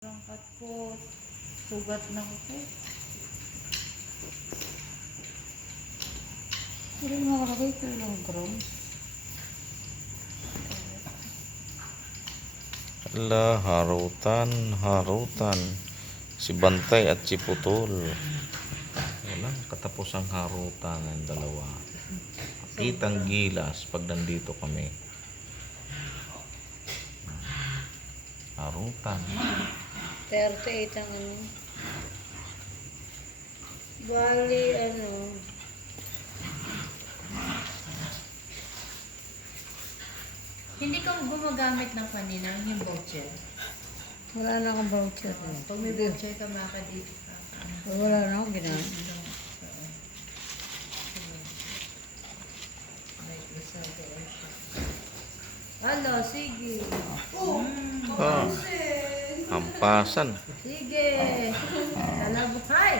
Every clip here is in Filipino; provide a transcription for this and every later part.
Langkat ko. Sugat na ko po. Pero nakalagay ko ng grams. Ala, harutan. Si Bantay at si Putol. Wala, katapos ang harutan ng dalawa. Kitang gilas pag nandito kami. Harutan. 38 ang ano. Bali, ano. Hindi ka gumagamit ng kanina yung voucher. Wala na akong voucher. Pag may voucher ka, makakadito ka. Wala na akong ginamit. Ano, sige. Ah, hampasan. Sige. Kalabukay.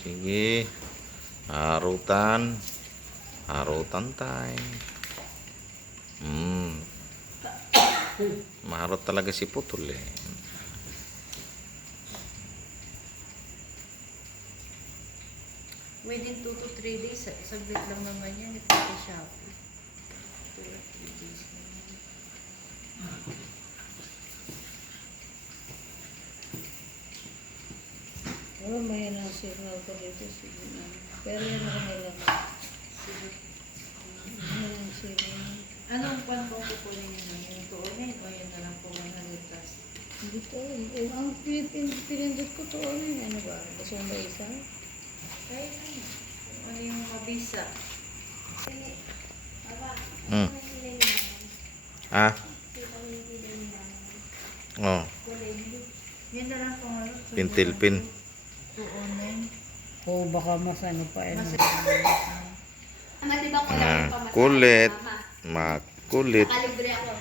Sige. Harutan. Harutan time. Maharot talaga si Putol eh. Within 2 to 3 days, saglit lang naman yan. Ito sa Shopee. 2 or 3 days naman. Pero may signal ko dito. Pero yan ako nailang. Yan ang signal. Anong pan po kukunin nyo nun? Yung tuunin o yun na lang po 100 plus? Hindi ko. Ang pinindot ko to ano ba? Gusto mo ba isa? Kaya ano yung mabisa? Ah? Oh, Yan na lang po ano? pintilpin. Tuunin. O baka mas ano pa. Mas Kulit. Makulit. Kalibre ako.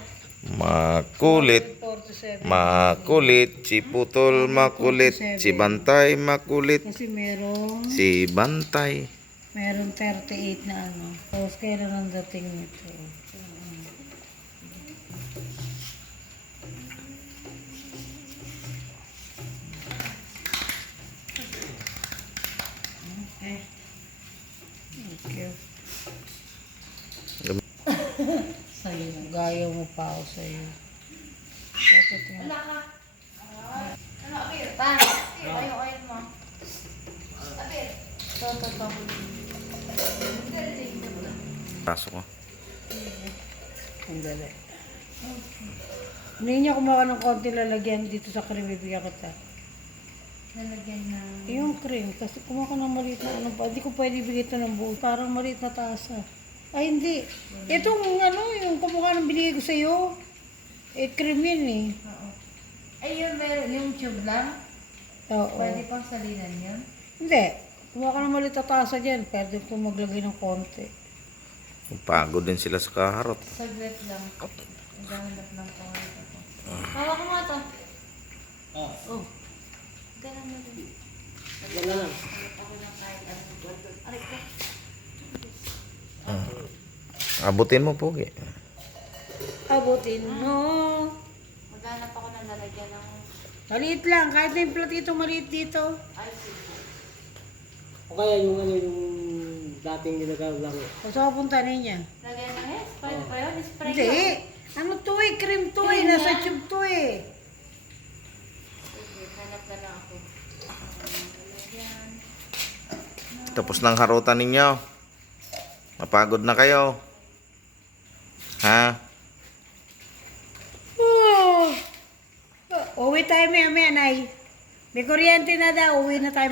Makulit. 47. Makulit. Si Putol makulit. Si Bantay makulit. Kasi merong Si Bantay. 38 na ano. Tapos kailan ang dating nito? Okay. Thank you. Sa'yo. Gaya mo pa ako sa'yo. Wala ka. Ano, Abir? Pan. Ayun, ayun mo. Abir. To. Pasok ko. Ang dali. Hindi niya kumawa ng konti lalagyan dito sa cream. Bibigyan kita. Nalagyan na. Yung cream, kasi kumuha ka ng maliit na ano pa. Hindi ko pwede bigay ito ng buo. Parang maliit na tasa. Ay, hindi. Itong ano, yung kumuha ng binigay ko sa'yo. Cream yun eh. Oo. Ay, yung tube lang? Oo. Pwede pang salinan yun? Hindi. Kumuha ka ng maliit na tasa dyan. Pwede ko maglagay ng konti. Pagod din sila sa kaharot. Saglit lang. Naghahanap ng pangalit ako. Hawak mo ito. Oh. Ganun na rin. Ganun. Ako lang kahit ano. Aray ko. Abutin mo po. Abutin mo. Maghanap ako ng lalagyan ng... Maliit lang. Kahit na yung platito maliit dito. Ay, sige. O kaya yung ano yung dating ginagawa lang. Kung saan punta niya. Lagyan ng spray pa yun? Spray Hindi. yun? Ano to eh? Cream to eh. Cream Nasa yan? tube to eh. Sige, hanap na lang ako. Lalagyan. Tapos ng harutan ninyo. Napagod na kayo. Ha? Uwi tayo maya, Nay. May kuryente na daw. Uwi na tayo